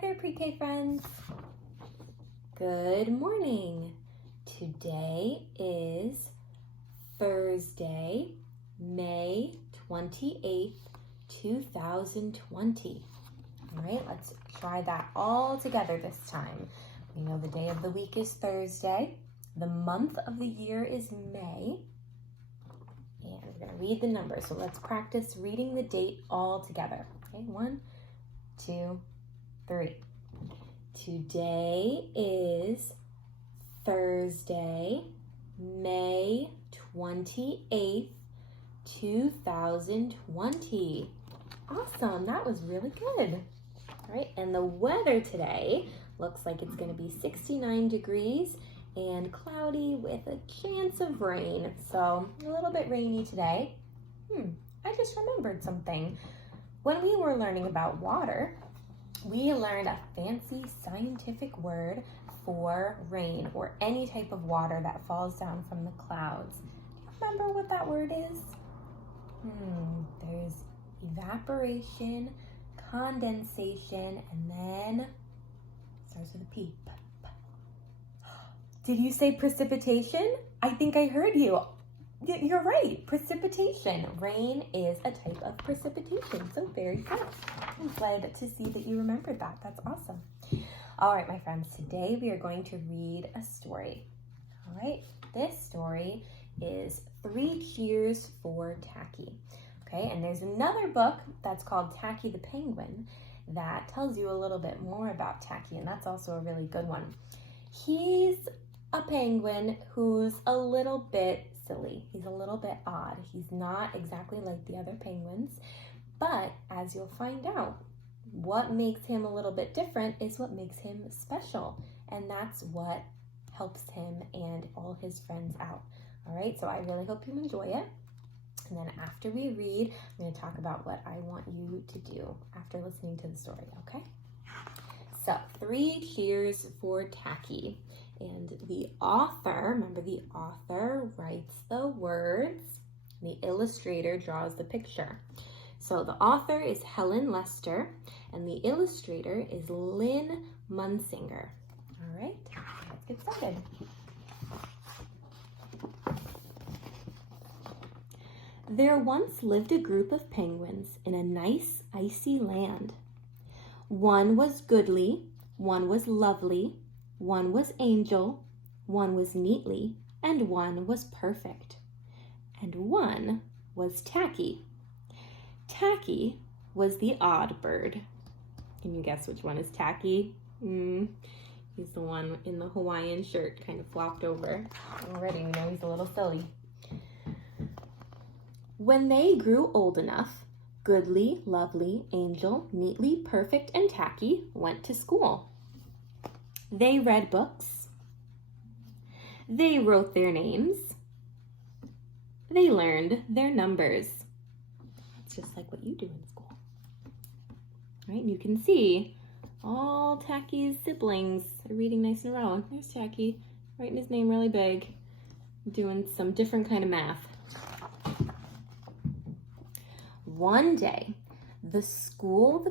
Hi there, pre-K friends. Good morning. Today is Thursday, May 28th, 2020. All right, let's try that all together this time. We know the day of the week is Thursday. The month of the year is May. And we're going to read the numbers. So let's practice reading the date all together. Okay, 1, 2, 3. Today is Thursday, May 28th, 2020. Awesome, that was really good. All right, and the weather today looks like it's going to be 69 degrees and cloudy with a chance of rain. So a little bit rainy today. I just remembered something. When we were learning about water, we learned a fancy scientific word for rain or any type of water that falls down from the clouds. Remember what that word is? There's evaporation, condensation, and then starts with a P. Did you say precipitation? I think I heard you. You're right, precipitation. Rain is a type of precipitation, so very good. I'm glad to see that you remembered that. That's awesome. All right, my friends, today we are going to read a story. All right, this story is 3 Cheers for Tacky. Okay, and there's another book that's called Tacky the Penguin that tells you a little bit more about Tacky, and that's also a really good one. He's a penguin who's a little bit silly. He's a little bit odd. He's not exactly like the other penguins, but as you'll find out, what makes him a little bit different is what makes him special, and that's what helps him and all his friends out. All right, so I really hope you enjoy it. And then after we read, I'm going to talk about what I want you to do after listening to the story, okay? So, 3 Cheers for Tacky. And the author, remember the author writes the words, the illustrator draws the picture. So the author is Helen Lester, and the illustrator is Lynn Munsinger. All right, let's get started. There once lived a group of penguins in a nice, icy land. One was goodly, one was lovely, one was angel, one was neatly, and one was perfect. And one was Tacky. Tacky was the odd bird. Can you guess which one is Tacky? He's the one in the Hawaiian shirt, kind of flopped over. Already we know he's a little silly. When they grew old enough, goodly, lovely, angel, neatly, perfect, and Tacky went to school. They read books. They wrote their names. They learned their numbers. It's just like what you do in school. All right, you can see all Tacky's siblings are reading nice in a row. There's Tacky, writing his name really big, doing some different kind of math. One day at school,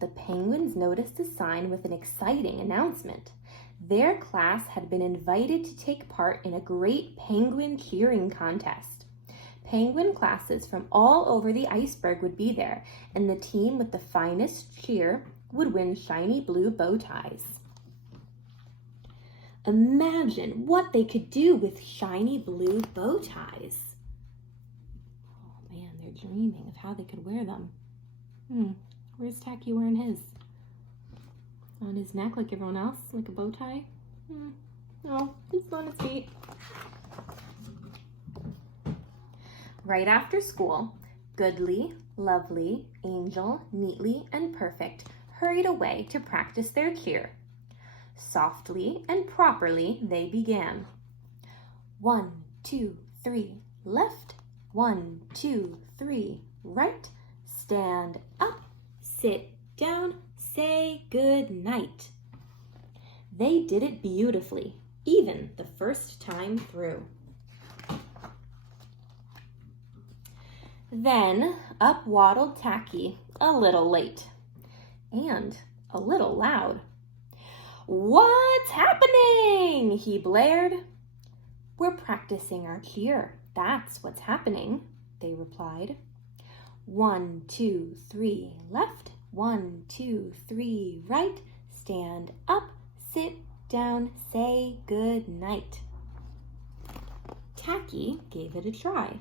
the penguins noticed a sign with an exciting announcement. Their class had been invited to take part in a great penguin cheering contest. Penguin classes from all over the iceberg would be there, and the team with the finest cheer would win shiny blue bow ties. Imagine what they could do with shiny blue bow ties. They're dreaming of how they could wear them. Where's Tacky wearing his? On his neck like everyone else, like a bow tie? No, it's on his feet. Right after school, goodly, lovely, angel, neatly, and perfect hurried away to practice their cheer. Softly and properly they began. 1, 2, 3, left. 1, 2, 3, right. Stand up, sit down, say good night. They did it beautifully, even the first time through. Then up waddled Tacky, a little late. and a little loud. "What's happening?" he blared. "We're practicing our cheer. That's what's happening," they replied. 1, 2, 3, left. 1, 2, 3, right. Stand up, sit down, say good night. Tacky gave it a try.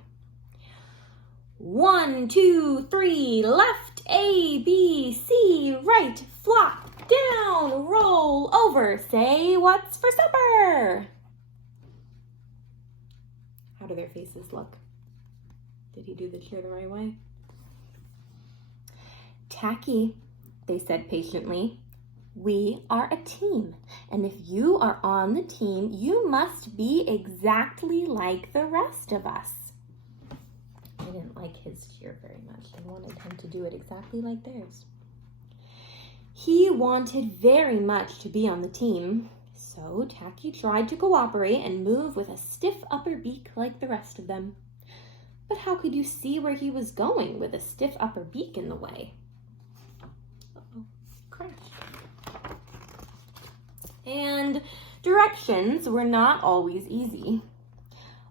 1, 2, 3, left, A, B, C, right, flop, down, roll over, say what's for supper. How do their faces look? Did he do the cheer the right way? Tacky, they said patiently, we are a team, and if you are on the team, you must be exactly like the rest of us. They didn't like his cheer very much. They wanted him to do it exactly like theirs. He wanted very much to be on the team, so Tacky tried to cooperate and move with a stiff upper beak like the rest of them. But how could you see where he was going with a stiff upper beak in the way? Uh-oh, crashed. And directions were not always easy.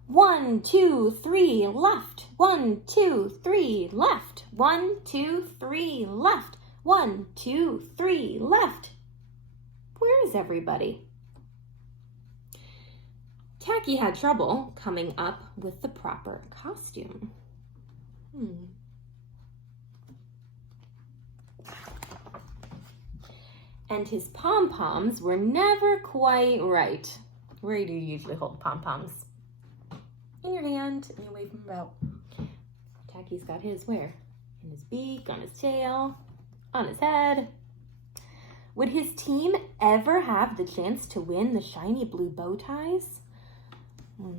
1, 2, 3, left. 1, 2, 3, left. 1, 2, 3, left. 1, 2, 3, left. Where is everybody? Tacky had trouble coming up with the proper costume. And his pom-poms were never quite right. Where do you usually hold pom-poms? In your hand, and you wave them about. Tacky's got his where? In his beak, on his tail, on his head. Would his team ever have the chance to win the shiny blue bow ties?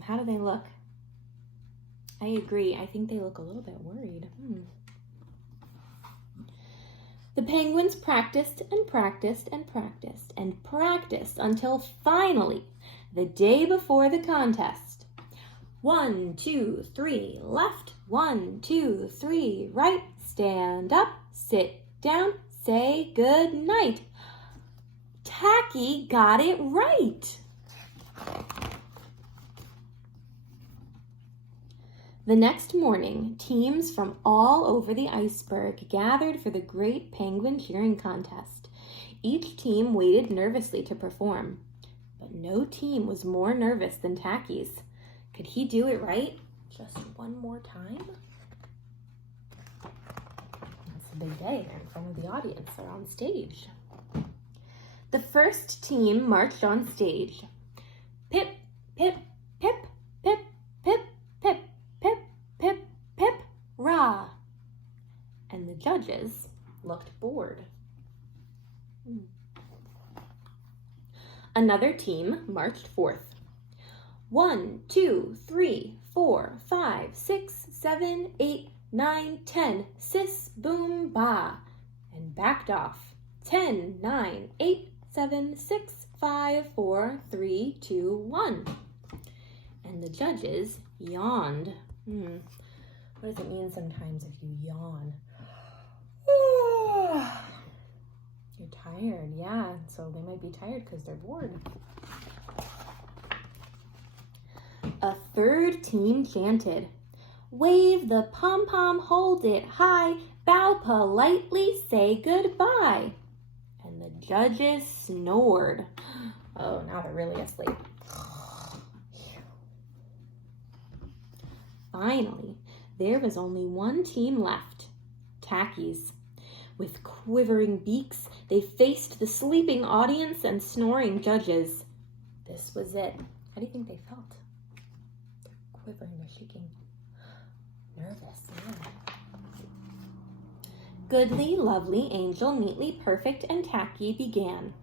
How do they look? I agree. I think they look a little bit worried. The penguins practiced and practiced and practiced and practiced until finally, the day before the contest. 1, 2, 3, left. 1, 2, 3, right. Stand up, sit down, say good night. Tacky got it right. The next morning, teams from all over the iceberg gathered for the great penguin cheering contest. Each team waited nervously to perform, but no team was more nervous than Tacky's. Could he do it right just one more time? It's a big day. They're in front of the audience. They're on stage. The first team marched on stage. Pip, pip, pip, pip, pip, pip, pip, pip, pip, rah. And the judges looked bored. Another team marched forth. 1, 2, 3, 4, 5, 6, 7, 8, 9, 10, sis, boom, ba, and backed off. 10, 9, 8, 7, 6, 5, 4, 3, 2, 1. And the judges yawned. What does it mean sometimes if you yawn? You're tired, yeah. So they might be tired because they're bored. A third team chanted, wave the pom-pom, hold it high, bow politely, say goodbye. And the judges snored. Oh, now they're really asleep. Finally, there was only one team left, Tacky's. With quivering beaks, they faced the sleeping audience and snoring judges. This was it. How do you think they felt? They're quivering, they're shaking. Nervous, yeah. Goodly, lovely, angel, neatly, perfect, and Tacky began.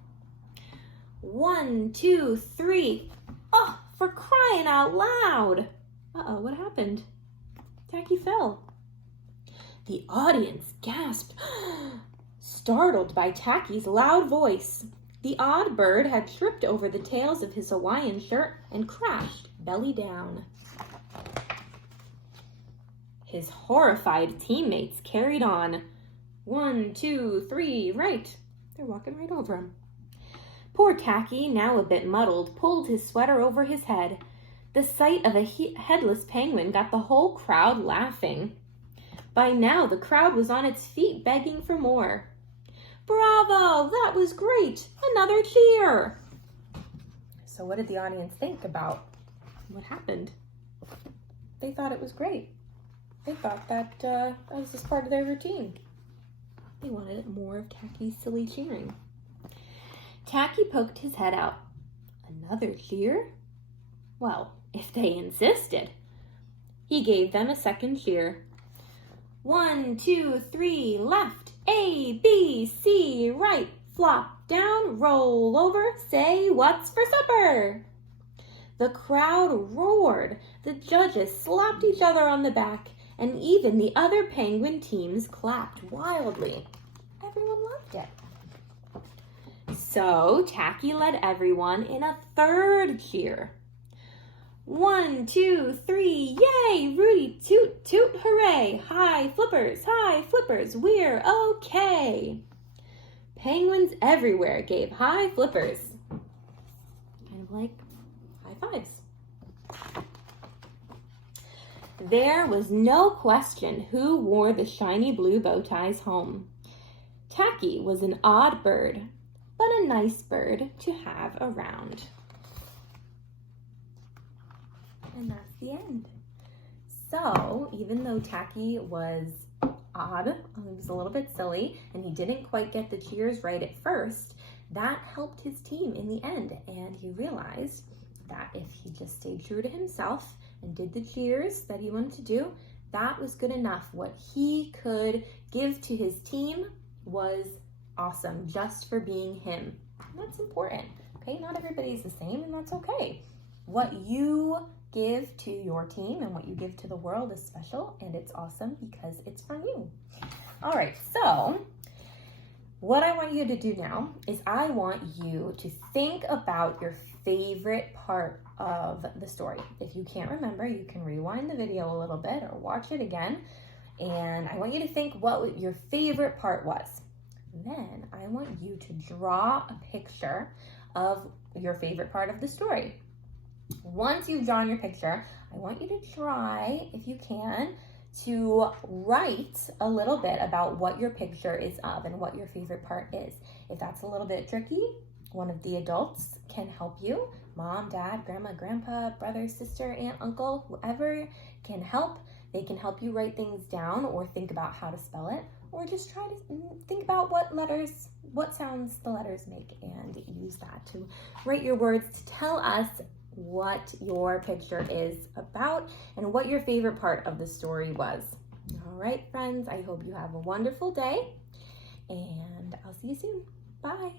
1, 2, 3. Oh, for crying out loud! Uh-oh, what happened? Tacky fell. The audience gasped, startled by Tacky's loud voice. The odd bird had tripped over the tails of his Hawaiian shirt and crashed belly down. His horrified teammates carried on. 1, 2, 3, right. They're walking right over him. Poor Tacky, now a bit muddled, pulled his sweater over his head. The sight of a headless penguin got the whole crowd laughing. By now, the crowd was on its feet, begging for more. Bravo! That was great! Another cheer! So what did the audience think about what happened? They thought it was great. They thought that that was just part of their routine. They wanted more of Tacky's silly cheering. Tacky poked his head out. Another cheer? Well, if they insisted. He gave them a second cheer. 1, 2, 3, left. A, B, C, right. Flop down, roll over, say what's for supper. The crowd roared. The judges slapped each other on the back, and even the other penguin teams clapped wildly. Everyone loved it. So Tacky led everyone in a third cheer. 1, 2, 3, yay! Rudy, toot, toot, hooray! Hi, flippers, we're okay! Penguins everywhere gave high flippers. Kind of like high fives. There was no question who wore the shiny blue bow ties home. Tacky was an odd bird, but a nice bird to have around. And that's the end. So, even though Tacky was odd, he was a little bit silly, and he didn't quite get the cheers right at first, that helped his team in the end. And he realized that if he just stayed true to himself and did the cheers that he wanted to do, that was good enough. What he could give to his team was awesome just for being him. And that's important, okay? Not everybody's the same, and that's okay. What you give to your team and what you give to the world is special, and it's awesome because it's from you. All right, so what I want you to do now is I want you to think about your favorite part of the story. If you can't remember, you can rewind the video a little bit or watch it again, and I want you to think what your favorite part was. Then I want you to draw a picture of your favorite part of the story. Once you've drawn your picture, I want you to try, if you can, to write a little bit about what your picture is of and what your favorite part is. If that's a little bit tricky, one of the adults can help you. Mom, dad, grandma, grandpa, brother, sister, aunt, uncle, whoever can help. They can help you write things down or think about how to spell it, or just try to think about what sounds the letters make, and use that to write your words to tell us what your picture is about and what your favorite part of the story was. All right, friends, I hope you have a wonderful day, and I'll see you soon. Bye.